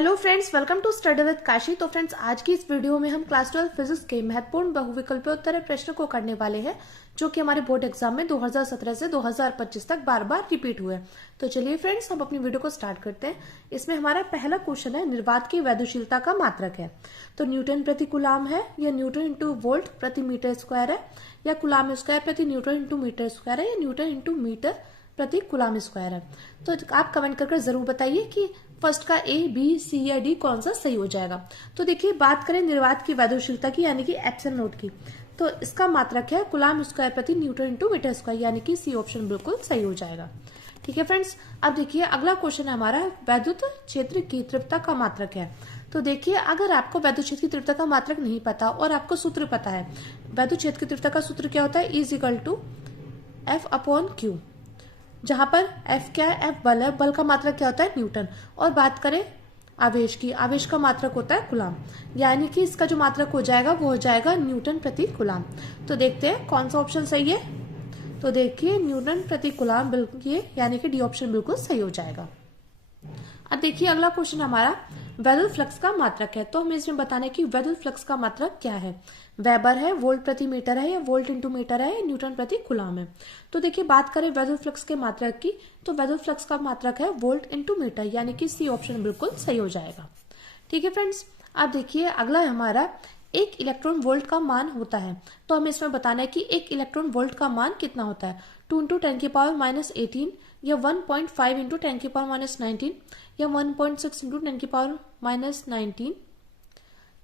Hello friends, welcome to study with Kashi. तो friends, आज की इस वीडियो में हम क्लास 12 फिजिक्स के महत्वपूर्ण बहुविकल्पोत्तर प्रश्न को करने वाले हैं जो कि हमारे बोर्ड एग्जाम में 2017 से 2025 तक बार बार रिपीट हुए। तो चलिए फ्रेंड्स, हम अपनी वीडियो को स्टार्ट करते हैं। इसमें हमारा पहला क्वेश्चन है, निर्वात की वैद्युशीलता का मात्रक है। तो न्यूटन प्रति कूलाम है, या न्यूटन इंटू वोल्ट प्रति मीटर स्क्वायर है, या कूलाम स्क्वायर प्रति न्यूटन इंटू मीटर स्क्वायर है, या न्यूटन इंटू मीटर प्रति कूलाम स्क्वायर है। तो आप कमेंट करके जरूर बताइए कि फर्स्ट का ए, बी, सी या डी कौन सा सही हो जाएगा। तो देखिए, बात करें निर्वात की वैद्युशीलता की यानी कि एप्सिलॉन नॉट की, तो इसका मात्रक है कूलाम स्क्वायर प्रति न्यूटन इंटू मीटर स्क्वायर, यानी कि सी ऑप्शन बिल्कुल सही हो जाएगा। ठीक है फ्रेंड्स, अब देखिए अगला क्वेश्चन है हमारा, वैद्युत क्षेत्र की तीव्रता का मात्रक है। तो देखिए, अगर आपको वैद्युत क्षेत्र की तीव्रता का मात्रक नहीं पता और आपको सूत्र पता है, वैद्युत क्षेत्र की तीव्रता का सूत्र क्या होता है, E = F/Q, जहां पर F क्या है, F बल है, बल का मात्रक क्या होता है, न्यूटन। और बात करें आवेश की, आवेश का मात्रक होता है कूलाम, यानी कि इसका जो मात्रक हो जाएगा वो हो जाएगा न्यूटन प्रति कूलाम। तो देखते हैं कौन सा ऑप्शन सही है। तो देखिए, न्यूटन प्रति कूलाम बिल्कुल, यानी कि डी ऑप्शन बिल्कुल सही हो जाएगा। अब देखिए अगला क्वेश्चन हमारा, वैद्युत फ्लक्स का मात्रक है। तो हमें इसमें बताना है कि वैद्युत फ्लक्स का मात्रक क्या है। वेबर है, वोल्ट प्रति मीटर है, या वोल्ट इंटू मीटर है, या न्यूटन प्रति कूलाम है। तो देखिए, बात करें वैद्युत फ्लक्स के मात्रक की, तो वैद्युत फ्लक्स का मात्रक है वोल्ट इंटू मीटर, यानी कि सी ऑप्शन बिल्कुल सही हो जाएगा। ठीक है फ्रेंड्स, अब देखिए अगला है हमारा, एक इलेक्ट्रॉन वोल्ट का मान होता है। तो हमें इसमें बताना है कि एक इलेक्ट्रॉन वोल्ट का मान कितना होता है, 2 × 10⁻⁻18, या 1.5 × 10⁻⁻19, या 1.6 × 10⁻⁻19,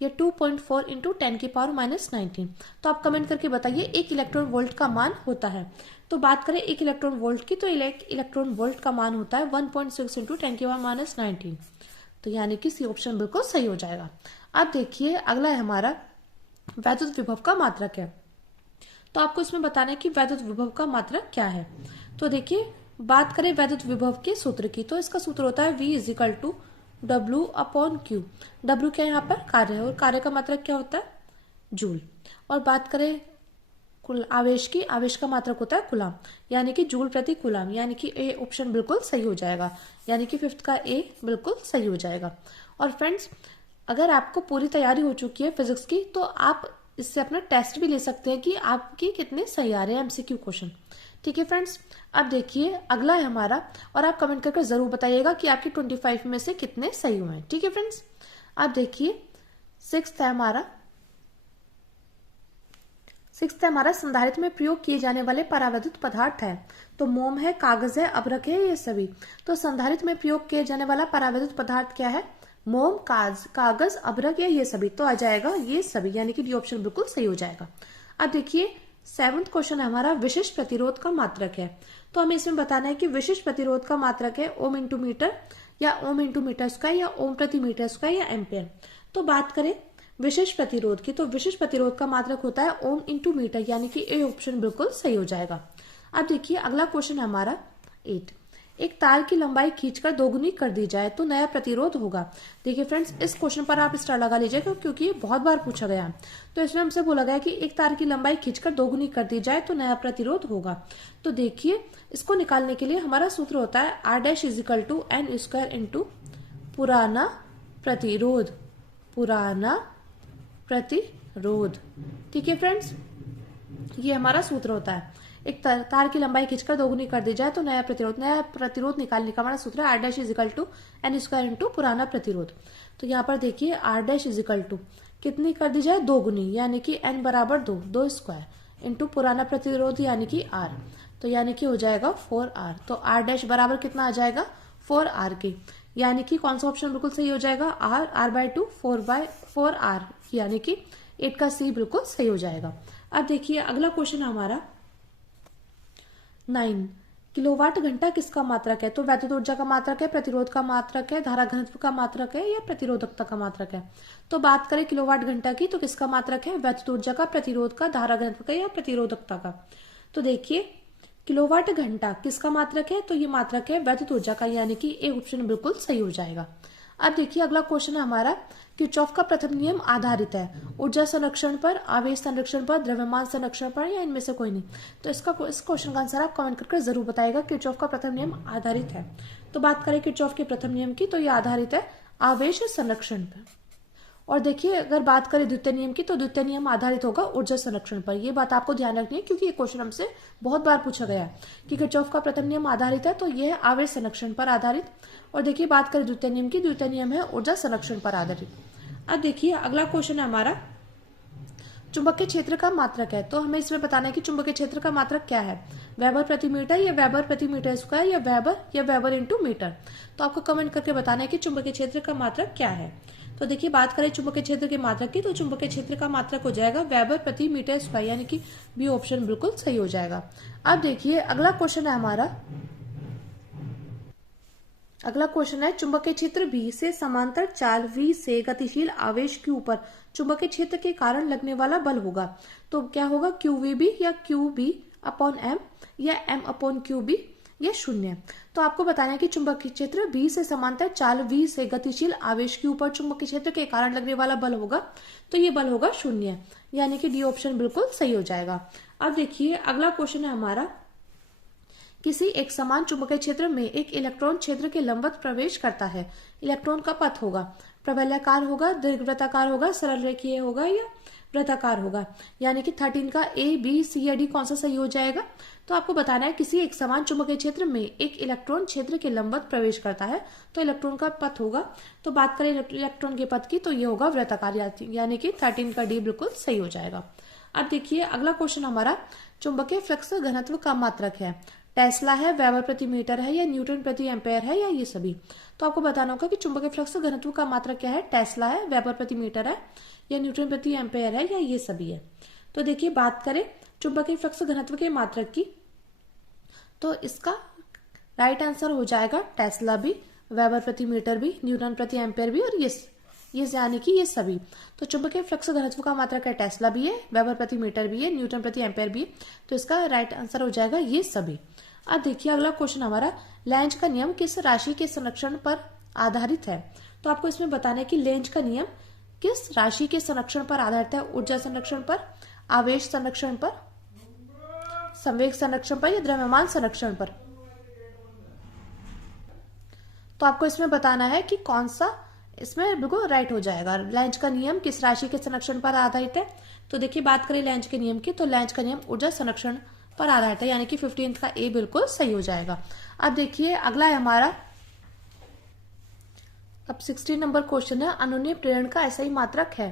या 2.4 × 10⁻⁻19। तो आप कमेंट करके बताइए एक इलेक्ट्रॉन वोल्ट का मान होता है। तो बात करें एक इलेक्ट्रॉन वोल्ट की, तो एक इलेक्ट्रॉन वोल्ट का मान होता है 1.6 × 10⁻⁻19। तो यानी कि सी ऑप्शन बिल्कुल सही हो जाएगा। अब देखिए अगला है हमारा, वैद्युत विभव का मात्रक है। तो आपको इसमें बताना है कि वैद्युत विभव का मात्रक क्या है। तो देखिए, बात करें वैद्युत विभव के सूत्र की, तो इसका सूत्र होता है V = W/Q। W क्या यहाँ पर कार्य है, और कार्य का मात्रक क्या होता है, जूल। और बात करें कुल आवेश की, आवेश का मात्रक होता है कूलाम, यानी कि जूल प्रति कूलाम, यानी कि ए ऑप्शन बिल्कुल सही हो जाएगा, यानी कि फिफ्थ का ए बिल्कुल सही हो जाएगा। और फ्रेंड्स, अगर आपको पूरी तैयारी हो चुकी है फिजिक्स की, तो आप इससे अपना टेस्ट भी ले सकते हैं कि आपकी कितने सही आ रहे हैं MCQ क्वेश्चन। ठीक है फ्रेंड्स, अब देखिए अगला है हमारा, और आप कमेंट करके जरूर बताइएगा कि आपके 25 में से कितने सही हुए हैं। ठीक है फ्रेंड्स, अब देखिए सिक्स्थ है हमारा संधारित्र में प्रयोग किए जाने वाले परावैद्युत पदार्थ है। तो मोम है, कागज है, अभ्रक है, ये सभी। तो संधारित्र में प्रयोग किए जाने वाला परावैद्युत पदार्थ क्या है, मोम, कागज, अभ्रक या ये सभी। तो आ जाएगा ये सभी, यानी कि डी ऑप्शन बिल्कुल सही हो जाएगा। अब देखिए 7वां क्वेश्चन है हमारा, विशिष्ट प्रतिरोध का मात्रक है। तो हमें इसमें बताना है कि विशिष्ट प्रतिरोध का मात्रक है ओम इंटू मीटर, या ओम इंटू मीटर स्क्वायर, या ओम प्रति मीटर स्क्वायर, या एम्पियर। तो बात करें विशिष्ट प्रतिरोध की, तो विशिष्ट प्रतिरोध का मात्रक होता है ओम इंटू मीटर, यानी कि ए ऑप्शन बिल्कुल सही हो जाएगा। अब देखिए अगला क्वेश्चन है हमारा 8, एक तार की लंबाई खींचकर दोगुनी कर दी जाए तो नया प्रतिरोध होगा। देखिए फ्रेंड्स, इस क्वेश्चन पर आप स्टार लगा लीजिएगा क्योंकि ये बहुत बार पूछा गया है। तो इसमें हमसे बोला गया कि एक तार की लंबाई खींचकर दोगुनी कर दी जाए तो नया प्रतिरोध होगा। तो देखिए, इसको निकालने के लिए हमारा सूत्र होता है R' = N² × पुराना प्रतिरोध। ठीक है फ्रेंड्स, ये हमारा सूत्र होता है, एक तार की लंबाई खींचकर दोगुनी कर दी जाए तो नया प्रतिरोध निकालने का हमारा सूत्र है R' = N² × पुराना प्रतिरोध। तो यहाँ पर देखिए R' कितनी कर दी जाए, दोगुनी, यानी कि N = 2 स्क्वायर इंटू पुराना प्रतिरोध यानी कि R, तो यानी कि हो जाएगा 4R। तो R' बराबर कितना आ जाएगा, 4R के, यानी कि कौन सा ऑप्शन बिल्कुल सही हो जाएगा, R/2 4R, यानी कि 8 का C बिल्कुल सही हो जाएगा। अब देखिए अगला क्वेश्चन है हमारा 9, किलोवाट घंटा किसका मात्रक है। तो वैद्युत ऊर्जा का मात्रक है, प्रतिरोध का मात्रक है, धारा घनत्व का मात्रक है, या प्रतिरोधकता का मात्रक है। तो बात करें किलोवाट घंटा की, तो किसका मात्रक है, वैद्युत ऊर्जा का, प्रतिरोध का, धारा घनत्व का, या प्रतिरोधकता का। तो देखिए किलोवाट घंटा किसका मात्रक है, तो ये मात्रक है वैद्युत ऊर्जा का, यानी कि ए ऑप्शन बिल्कुल सही हो जाएगा। अब देखिए अगला क्वेश्चन है हमारा, किरचॉफ का प्रथम नियम आधारित है ऊर्जा संरक्षण पर, आवेश संरक्षण पर, द्रव्यमान संरक्षण पर, या इनमें से कोई नहीं। तो इस क्वेश्चन का आंसर आप कमेंट करके जरूर बताइएगा। किरचॉफ का प्रथम नियम आधारित है। तो बात करें किरचॉफ के प्रथम नियम की, तो ये आधारित है आवेश संरक्षण पर। और देखिए अगर बात करें द्वितीय नियम की, तो द्वितीय नियम आधारित होगा ऊर्जा संरक्षण पर। ये बात आपको ध्यान रखनी है क्योंकि ये क्वेश्चन हमसे बहुत बार पूछा गया है कि किरचॉफ का प्रथम नियम आधारित है, तो यह है आवेश संरक्षण पर आधारित। और देखिए बात करें द्वितीय नियम की, द्वितीय नियम है ऊर्जा संरक्षण पर आधारित। अब देखिए अगला क्वेश्चन है हमारा, चुंबकीय क्षेत्र का मात्रक है। तो हमें इसमें बताना है कि चुंबकीय क्षेत्र का मात्रक क्या है, वेबर प्रति मीटर या वेबर प्रति मीटर स्क्वायर या वेबर इंटू मीटर। तो आपको कमेंट करके बताना है कि चुंबकीय क्षेत्र का मात्रक क्या है। तो देखिए बात करें चुंबकीय क्षेत्र के मात्रक की, तो चुंबकीय क्षेत्र का मात्रक हो जाएगा वेबर प्रति मीटर स्क्वायर, यानी कि बी ऑप्शन बिल्कुल सही हो जाएगा। अब देखिए अगला क्वेश्चन है हमारा, अगला क्वेश्चन है चुंबकीय क्षेत्र बी से समांतर चाल V से गतिशील आवेश Q पर चुंबकीय क्षेत्र के कारण लगने वाला बल होगा। तो क्या होगा, QVB या QB अपॉन M या M अपॉन QB या शून्य। तो आपको बताना है कि चुंबकीय क्षेत्र B से समांतर चाल V से गतिशील आवेश Q पर चुंबकीय क्षेत्र के कारण लगने वाला बल होगा, तो ये बल होगा शून्य, यानी कि डी ऑप्शन बिल्कुल सही हो जाएगा। अब देखिए अगला क्वेश्चन है हमारा, किसी एक समान चुंबकीय क्षेत्र में एक इलेक्ट्रॉन क्षेत्र के लंबवत प्रवेश करता है। इलेक्ट्रॉन का पथ होगा प्रबल्याकार होगा, दीर्घवृत्ताकार होगा, सरल रेखीय होगा या वृत्ताकार होगा, यानी कि 13 का A, B, C या D कौन सा सही हो जाएगा। तो आपको बताना है किसी एक समान चुंबकीय क्षेत्र में एक इलेक्ट्रॉन क्षेत्र के लंबवत प्रवेश करता है, तो इलेक्ट्रॉन का पथ होगा। तो बात करें इलेक्ट्रॉन के पथ की, तो ये होगा वृत्ताकार, यानी कि 13 का D बिल्कुल सही हो जाएगा। अब देखिए अगला क्वेश्चन हमारा, चुंबकीय फ्लक्स घनत्व का मात्रक है, टेस्ला है, वेबर प्रति मीटर है या न्यूटन प्रति एम्पेयर है या ये सभी। तो आपको बताना होगा कि चुंबकीय फ्लक्स घनत्व का मात्रक क्या है, टेस्ला है, वेबर प्रति मीटर है या न्यूटन प्रति एम्पेयर है या ये सभी है। तो देखिए बात करें चुंबकीय फ्लक्स घनत्व के मात्रक की, तो इसका राइट आंसर हो जाएगा टेस्ला भी, वेबर प्रति मीटर भी, न्यूटन प्रति एम्पेयर भी और ये यानी कि ये सभी। तो चुंबकीय फ्लक्स घनत्व का मात्रक है टेस्ला भी है, वेबर प्रति मीटर भी है, न्यूटन प्रति एम्पेयर भी है, तो इसका राइट आंसर हो जाएगा ये सभी। अब देखिए अगला क्वेश्चन हमारा, लेंज का नियम किस राशि के संरक्षण पर आधारित है। तो आपको इसमें बताना है कि लेंज का नियम किस राशि के संरक्षण पर आधारित है, ऊर्जा संरक्षण पर, आवेश संरक्षण पर, संवेग संरक्षण पर या द्रव्यमान संरक्षण पर। तो आपको इसमें बताना है कि कौन सा इसमें बिल्कुल राइट हो जाएगा। लेंज का नियम किस राशि के संरक्षण पर आधारित है। तो देखिए बात करें लेंज के नियम की, तो लेंज का नियम ऊर्जा संरक्षण पर आधारित है, यानी कि 15th का ए बिल्कुल सही हो जाएगा। अब देखिए अगला है हमारा, अब 16 नंबर क्वेश्चन है, अनुन्य प्रेरण का ऐसा ही मात्रक है।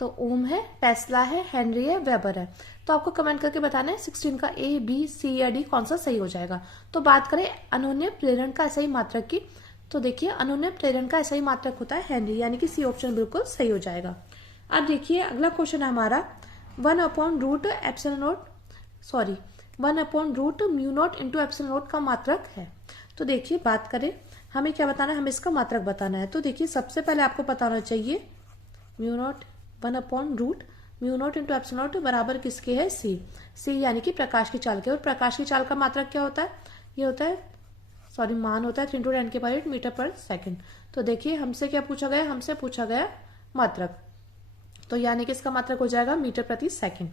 तो ओम है, टेस्ला है, हेनरी है, वेबर है। तो आपको कमेंट करके बताना है 16 का ए, बी, सी या डी कौन सा सही हो जाएगा। तो बात करें अनुन्य प्रेरण का ऐसा ही मात्रक की, तो देखिए अनुन्य प्रेरण का ऐसा ही मात्रक होता है हेनरी, यानी कि सी ऑप्शन बिल्कुल सही हो जाएगा। अब देखिए अगला क्वेश्चन है हमारा, 1/√μ0 इंटू एप्सिलॉन नॉट का मात्रक है। तो देखिए बात करें हमें क्या बताना है, हमें इसका मात्रक बताना है। तो देखिए सबसे पहले आपको पता होना चाहिए μ0 1/√μ0 इंटू एप्सिलॉन नॉट बराबर किसके है, सी यानी कि प्रकाश की चाल के। और प्रकाश की चाल का मात्रक क्या होता है, ये होता है मान होता है 3 × 10⁸ मीटर पर सेकंड। तो देखिए हमसे क्या पूछा गया, हमसे पूछा गया मात्रक, तो यानी कि इसका मात्रक हो जाएगा मीटर प्रति सेकंड।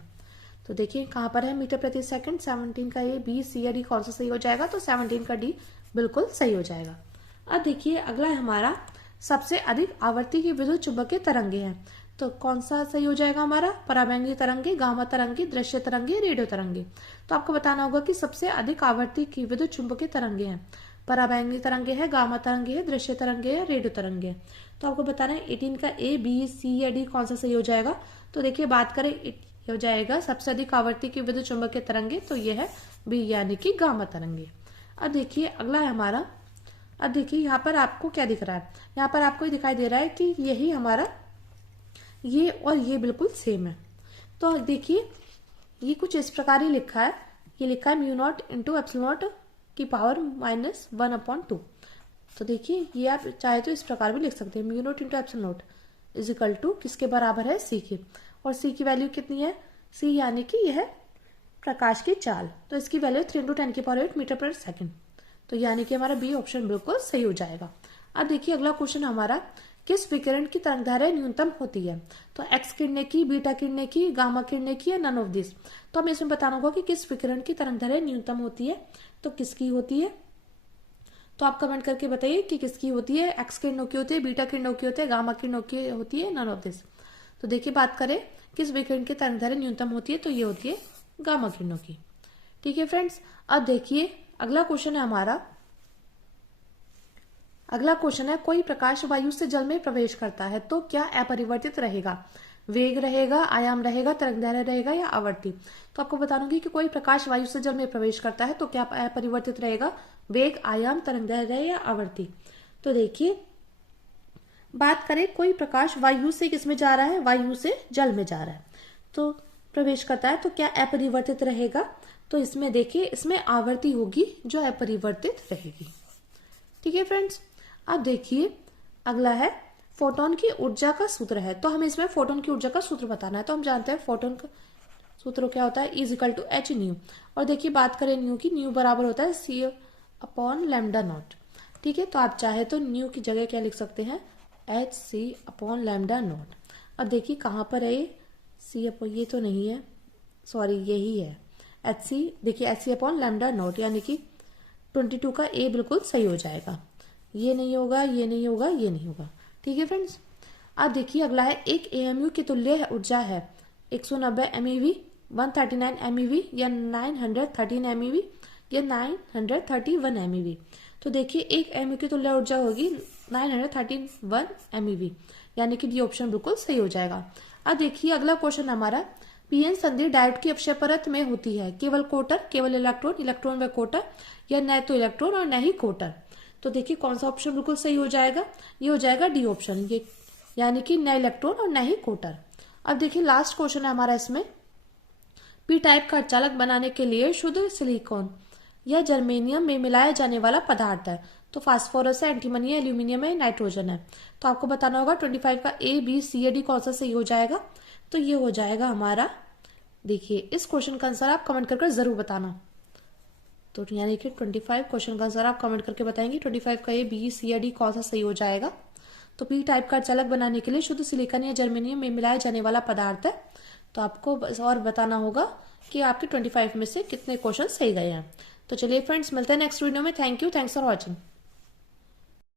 तो देखिए कहां पर है मीटर प्रति सेकंड, 17 का ए, बी, सी या डी कौन सा सही हो जाएगा। तो 17 का डी बिल्कुल सही हो जाएगा। अब देखिए अगला है हमारा, सबसे अधिक आवर्ती की विद्युत चुंबकीय तरंगे हैं। तो कौन सा सही हो जाएगा हमारा, पराबैंगनी तरंगे, गामा तरंगे, दृश्य तरंगे, रेडियो तरंगे। तो आपको बताना होगा कि सबसे अधिक आवर्ती की विद्युत चुंबकीय तरंगे हैं, पराबैंगनी तरंगे है, गामा तरंगे है, दृश्य तरंगे है, रेडियो तरंगे है। तो आपको बताना है 18 का ए, बी, सी या डी कौन सा सही हो जाएगा। तो देखिए बात करें हो जाएगा सबसे अधिक आवर्ती की विद्युत चुंबकीय तरंगे, तो ये है बी यानी कि गामा तरंगे। अब देखिए अगला है हमारा, अब देखिए यहाँ पर आपको क्या दिख रहा है, यहाँ पर आपको दिखाई दे रहा है कि यही हमारा ये और ये बिल्कुल सेम है। तो देखिए ये कुछ इस प्रकार ही लिखा है, ये लिखा है μ0 इंटू एप्सिलॉन नॉट की पावर -1/2। तो देखिए ये आप चाहे तो इस प्रकार भी लिख सकते हैं, μ0 into epsilon not is equal to किसके बराबर है, सी के। और सी की वैल्यू कितनी है, सी यानी कि यह है प्रकाश की चाल, तो इसकी वैल्यू 3 × 10⁸ मीटर पर सेकंड। तो यानी कि हमारा बी ऑप्शन बिल्कुल सही हो जाएगा। अब देखिए अगला क्वेश्चन हमारा, किस विकिरण की तरंगदैर्घ्य न्यूनतम होती है। तो एक्स किरणें की, बीटा किरणें की, गामा किरणें की या नन ऑफ दिस। तो हमें इसमें बताना होगा कि किस विकिरण की तरंगदैर्घ्य न्यूनतम होती है। तो किसकी होती है, तो आप कमेंट करके बताइए कि किसकी होती है, एक्स किरणों की होती है, बीटा किरणों की होती है, गामा किरणों की होती है, नन ऑफ दिस। तो देखिए बात करें किस विकिरण की तरंगदैर्घ्य न्यूनतम होती है, तो ये होती है गामा किरणों की। ठीक है फ्रेंड्स, अब देखिए अगला क्वेश्चन है हमारा। अगला क्वेश्चन है कोई प्रकाश वायु से जल में प्रवेश करता है तो क्या अपरिवर्तित रहेगा? वेग रहेगा, आयाम रहेगा, तरंगदैर्घ्य रहेगा या आवर्ती? तो आपको बताऊंगी कि कोई प्रकाश वायु से जल में प्रवेश करता है तो क्या अपरिवर्तित रहेगा? वेग, आयाम, तरंगदैर्घ्य या आवर्ती? तो देखिए बात करें कोई प्रकाश वायु से किसमें जा रहा है, वायु से जल में जा रहा है तो प्रवेश करता है तो क्या अपरिवर्तित रहेगा? तो इसमें देखिए इसमें आवर्ती होगी जो अपरिवर्तित रहेगी। ठीक है फ्रेंड्स, अब देखिए अगला है फोटोन की ऊर्जा का सूत्र है, तो हमें इसमें फोटोन की ऊर्जा का सूत्र बताना है। तो हम जानते हैं फोटोन का सूत्र क्या होता है, is equal to H nu. और देखिए बात करें न्यू की, न्यू बराबर होता है सी अपॉन लैम्डा नॉट। ठीक है, तो आप चाहे तो न्यू की जगह क्या लिख सकते हैं, H C upon lambda naught. अब देखिए कहाँ पर है ये सी अपॉन, ये तो नहीं है, सॉरी यही है एच सी। देखिए H C upon lambda naught यानी कि 22 का ए बिल्कुल सही हो जाएगा। ये नहीं होगा, ये नहीं होगा, ये नहीं होगा। ठीक है फ्रेंड्स, अब देखिए अगला है एक एएमयू की तुल्य ऊर्जा है 190 MeV, 139 MeV या 913 MeV या 931 MeV। तो देखिए एक एमयू की तुल्य ऊर्जा होगी 931 MeV यानी कि डी ऑप्शन बिल्कुल सही हो जाएगा। अब देखिए अगला क्वेश्चन हमारा, पीएन संधि डायोड की अक्षय परत में होती है केवल कोटर, केवल इलेक्ट्रॉन, इलेक्ट्रॉन व कोटर या न तो इलेक्ट्रॉन और न ही कोटर? तो देखिए कौन सा ऑप्शन बिल्कुल सही हो जाएगा, ये हो जाएगा डी ऑप्शन, ये यानी कि न इलेक्ट्रॉन और न ही कोटर। अब देखिए लास्ट क्वेश्चन है हमारा इसमें, पी टाइप का अर्धचालक बनाने के लिए शुद्ध सिलिकॉन या जर्मेनियम में मिलाया जाने वाला पदार्थ है, तो फास्फोरस है, एंटीमनी है, एल्यूमिनियम है, नाइट्रोजन है। तो आपको बताना होगा 25 का ए बी सी डी कौन सा सही हो जाएगा, तो ये हो जाएगा हमारा, देखिए इस क्वेश्चन का आंसर आप कमेंट करके जरूर बताना। तो यानी कि 25 क्वेश्चन का आंसर आप कमेंट करके बताएंगे 25 का ए बी सी या डी कौन सा सही हो जाएगा। तो पी टाइप का अर्धचालक बनाने के लिए शुद्ध सिलिकॉन या जर्मेनियम में मिलाया जाने वाला पदार्थ है। तो आपको और बताना होगा कि आपके 25 में से कितने क्वेश्चन सही गए हैं। तो चलिए फ्रेंड्स मिलते हैं नेक्स्ट वीडियो में। Thank you, thanks for watching.